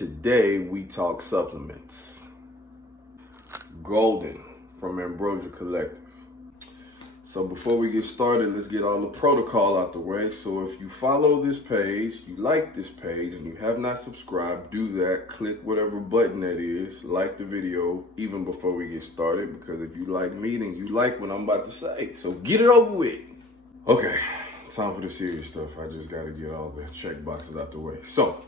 Today we talk supplements. Golden from Ambrosia Collective. So before we get started, let's get all the protocol out the way. So if you follow this page, you like this page, and you have not subscribed, do that. Click whatever button that is. Like the video even before we get started, because if you like me, then you like what I'm about to say. So get it over with. Okay, time for the serious stuff. I just got to get all the check boxes out the way. So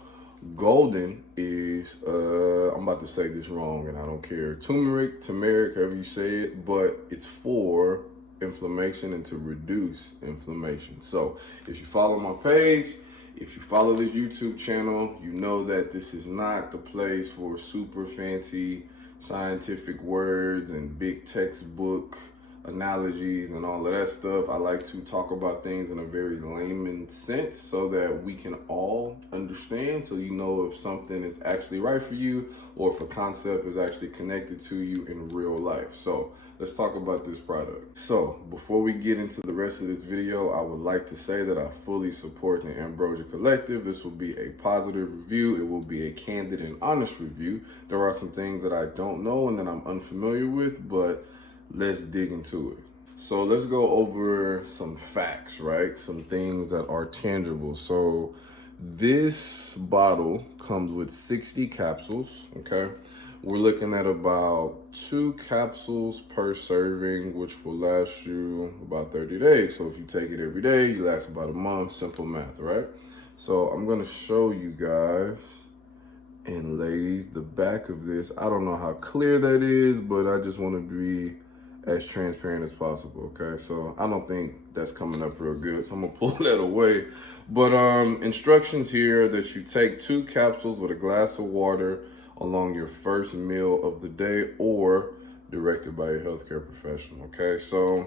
golden is, I'm about to say this wrong and I don't care. Turmeric, however you say it, but it's for inflammation and to reduce inflammation. So if you follow my page, if you follow this YouTube channel, you know that this is not the place for super fancy scientific words and big textbook analogies and all of that stuff. I like to talk about things in a very layman sense so that we can all understand, so you know if something is actually right for you or if a concept is actually connected to you in real life. So let's talk about this product. So before we get into the rest of this video, I would like to say that I fully support the Ambrosia Collective. This will be a positive review. It will be a candid and honest review. There are some things that I don't know and that I'm unfamiliar with, but let's dig into it. So let's go over some facts, right? Some things that are tangible. So this bottle comes with 60 capsules, okay? We're looking at about 2 capsules per serving, which will last you about 30 days. So if you take it every day, you last about a month, simple math, right? So I'm gonna show you guys and ladies the back of this. I don't know how clear that is, but I just wanna be as transparent as possible, okay? So I don't think that's coming up real good, so I'm gonna pull that away. But instructions here that you take 2 capsules with a glass of water along your first meal of the day or directed by a healthcare professional, okay? So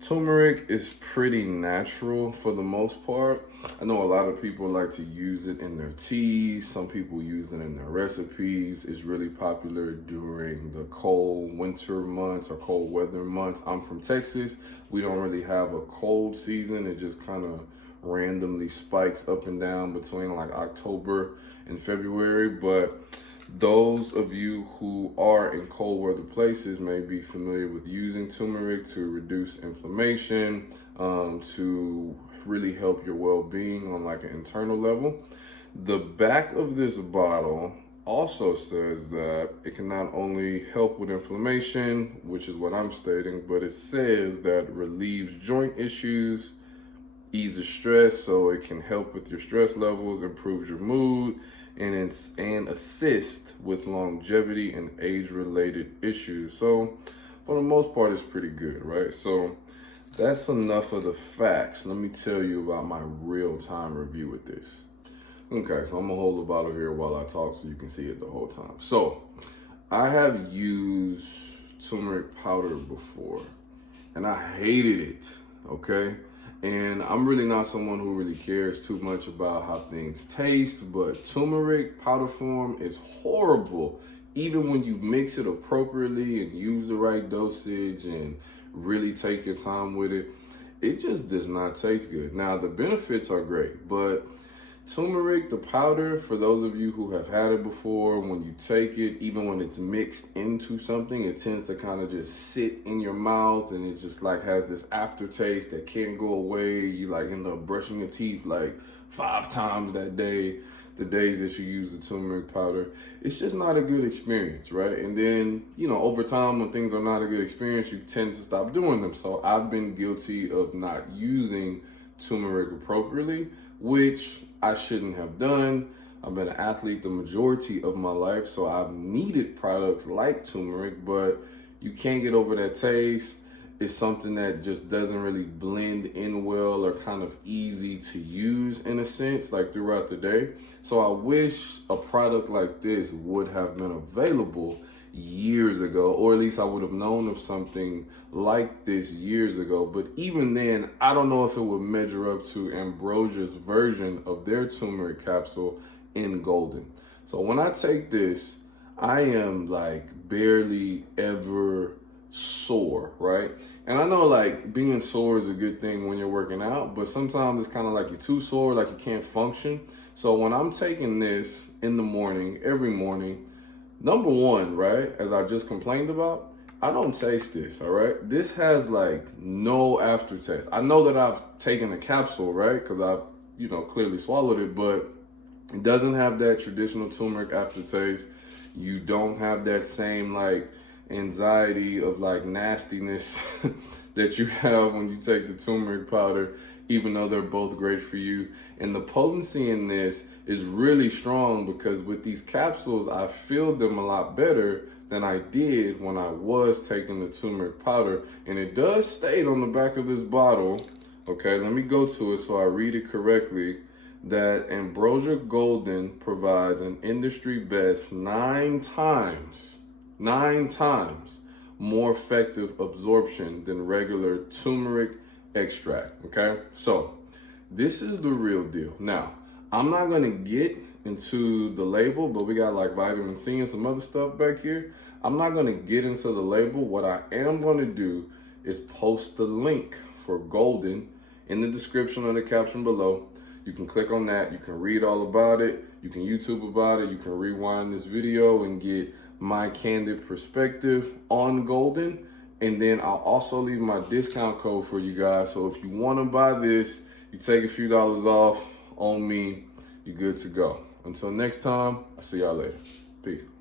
turmeric is pretty natural for the most part. I know a lot of people like to use it in their teas. Some people use it in their recipes. It's really popular during the cold winter months or cold weather months. I'm from Texas. We don't really have a cold season. It just kind of randomly spikes up and down between like October and February. But those of you who are in cold weather places may be familiar with using turmeric to reduce inflammation, to really help your well-being on like an internal level. The back of this bottle also says that it can not only help with inflammation, which is what I'm stating, but it says that it relieves joint issues, eases stress, so it can help with your stress levels, improves your mood, and assist with longevity and age-related issues. So for the most part, it's pretty good, right? So that's enough of the facts. Let me tell you about my real-time review with this. Okay, so I'm gonna hold the bottle here while I talk so you can see it the whole time. So I have used turmeric powder before and I hated it, okay? And I'm really not someone who really cares too much about how things taste, but turmeric powder form is horrible. Even when you mix it appropriately and use the right dosage and really take your time with it, it just does not taste good. Now, the benefits are great, but turmeric, the powder, for those of you who have had it before, when you take it, even when it's mixed into something, it tends to kind of just sit in your mouth and it just like has this aftertaste that can't go away. You like end up brushing your teeth like 5 times that day, the days that you use the turmeric powder. It's just not a good experience, right? And then, you know, over time when things are not a good experience, you tend to stop doing them. So I've been guilty of not using turmeric appropriately, which I shouldn't have done. I've been an athlete the majority of my life, so I've needed products like turmeric, but you can't get over that taste. It's something that just doesn't really blend in well or kind of easy to use in a sense, like throughout the day. So I wish a product like this would have been available years ago, or at least I would have known of something like this years ago. But even then, I don't know if it would measure up to Ambrosia's version of their turmeric capsule in golden. So when I take this, I am like barely ever sore, right? And I know like being sore is a good thing when you're working out, but sometimes it's kind of like you're too sore, like you can't function. So when I'm taking this in the morning, every morning, number one, right, as I just complained about, I don't taste this, all right? This has like no aftertaste. I know that I've taken a capsule, right, because I've, clearly swallowed it, but it doesn't have that traditional turmeric aftertaste. You don't have that same like anxiety of like nastiness that you have when you take the turmeric powder, even though they're both great for you. And the potency in this is really strong because with these capsules, I feel them a lot better than I did when I was taking the turmeric powder. And it does state on the back of this bottle, okay, let me go to it so I read it correctly, that Ambrosia Golden provides an industry best 9 times more effective absorption than regular turmeric extract, okay? So this is the real deal. Now, I'm not gonna get into the label, but we got like vitamin C and some other stuff back here. I'm not gonna get into the label. What I am gonna do is post the link for Golden in the description of the caption below. You can click on that, you can read all about it, you can YouTube about it, you can rewind this video and get my candid perspective on Golden. And then I'll also leave my discount code for you guys. So if you wanna buy this, you take a few dollars off on me, you're good to go. Until next time, I'll see y'all later. Peace.